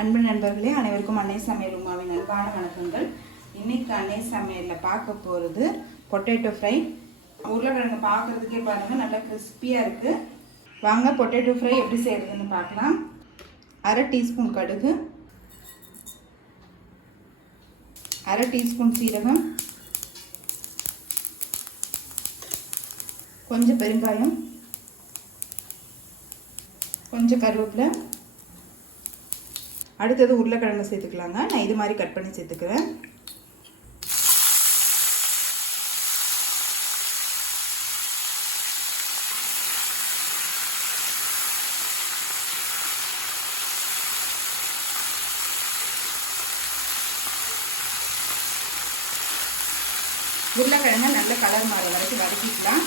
அன்பு நண்பர்களே, அனைவருக்கும் அன்னை சமையல் உமாவின் அன்பான வணக்கங்கள். இன்னைக்கு அன்னை சமையலில் பார்க்க போகிறது பொட்டேட்டோ ஃப்ரை. உருளைக்கிழங்கு பார்க்குறதுக்கே பாருங்கள், நல்லா கிறிஸ்பியாக இருக்குது. வாங்க பொட்டேட்டோ ஃப்ரை எப்படி செய்கிறதுன்னு பார்க்கலாம். 1/2 டீஸ்பூன் கடுகு, 1/2 டீஸ்பூன் சீரகம், கொஞ்சம் பெருங்காயம், கொஞ்சம் கருவேப்பிலை. அடுத்தது உருளைக்கிழங்கு சேர்த்துக்கலாங்க. நான் இது மாதிரி கட் பண்ணி சேர்த்துக்கிறேன். உருளைக்கிழங்கு நல்ல கலர் மாற வரைக்கும் வதக்கிக்கலாம்.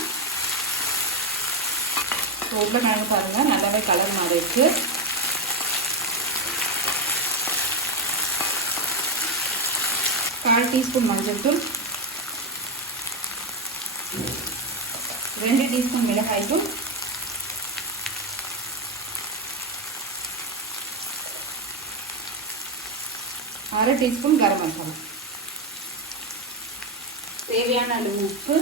உருளைக்கிழங்கு பாருங்கள், நல்லாவே கலர் மாறிடுச்சு. கால் டீஸ்பூன் மஞ்சள் தூள், 2 டீஸ்பூன் மிளகாய் தூள், 1/2 டீஸ்பூன் கரம் மசாலா, தேவையான அளவு உப்பு,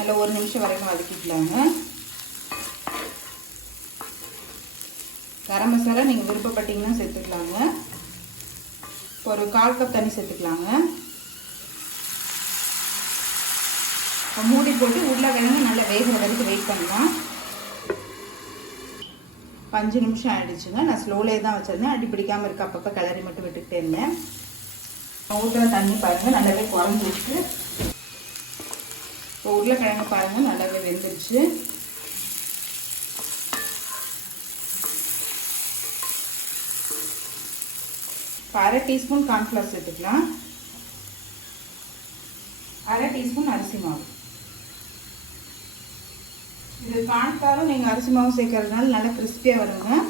அதில் 1 நிமிஷம் வரைக்கும் வதக்கிக்கலாங்க. கரம் மசாலா நீங்கள் விருப்பப்பட்டீங்கன்னா சேர்த்துக்கலாங்க. ஒரு 1/4 கப் தண்ணி சேர்த்துக்கலாங்க. மூடி போட்டு உருளைக்கிழங்கு நல்லா வேகிற வரைக்கும் வெயிட் பண்ணலாம். 5 நிமிஷம் ஆகிடுச்சுங்க. நான் ஸ்லோலே தான் வச்சுருந்தேன். அடி பிடிக்காமல் இருக்க அப்பப்போ கிளறி மட்டும் விட்டுக்கிட்டே இருந்தேன். ஊற்றுற தண்ணி பாருங்கள், நல்லாவே குழஞ்சிருக்கு. இப்போ உருளைக்கிழங்கு பாருங்கள், நல்லாவே வெந்துருச்சு. இப்போ 1/2 டீஸ்பூன் கார்ன்ஃப்ளவர் சேர்த்துக்கலாம். 1/2 டீஸ்பூன் அரிசி மாவு. இது கார்ன்ஃப்ளவரும் நீங்கள் அரிசி மாவு சேர்க்கறதுனால நல்லா கிறிஸ்பியாக வருங்க.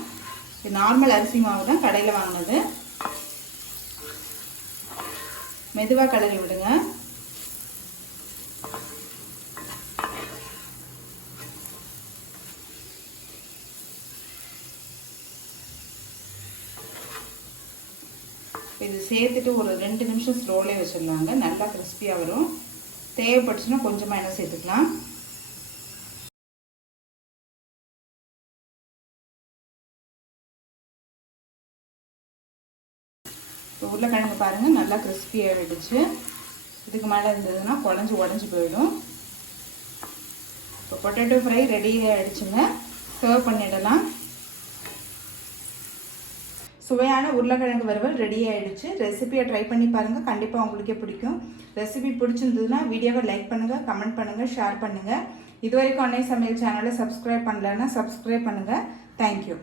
இது நார்மல் அரிசி மாவு தான், கடையில் வாங்கினது. மெதுவாக கிளறி விடுங்க. இது சேர்த்துட்டு ஒரு 2 நிமிஷம் ஸ்லோலே வச்சிடலாங்க. நல்லா கிறிஸ்பியாக வரும். தேவைப்பட்டுச்சுன்னா கொஞ்சமாக எண்ணெய் சேர்த்துக்கலாம். இப்போ உருளைக்கிழங்கு பாருங்கள், நல்லா கிறிஸ்பியாக ஆகிடுச்சு. இதுக்கு மேலே இருந்ததுன்னா உடஞ்சி போயிடும். இப்போ பொட்டேட்டோ ஃப்ரை ரெடி ஆகிடுச்சுங்க. சர்வ் பண்ணிடலாம். சுவையான உருளைக்கிழங்கு வறுவல் ரெடி ஆகிடுச்சு. ரெசிபியை ட்ரை பண்ணி பாருங்கள், கண்டிப்பாக உங்களுக்கே பிடிக்கும். ரெசிபி பிடிச்சிருந்ததுன்னா வீடியோவை லைக் பண்ணுங்கள், கமெண்ட் பண்ணுங்கள், ஷேர் பண்ணுங்கள். இது வரைக்கும் அன்னை சமையல் சேனலை சப்ஸ்கிரைப் பண்ணலைன்னா சப்ஸ்கிரைப் பண்ணுங்கள். தேங்க்யூ.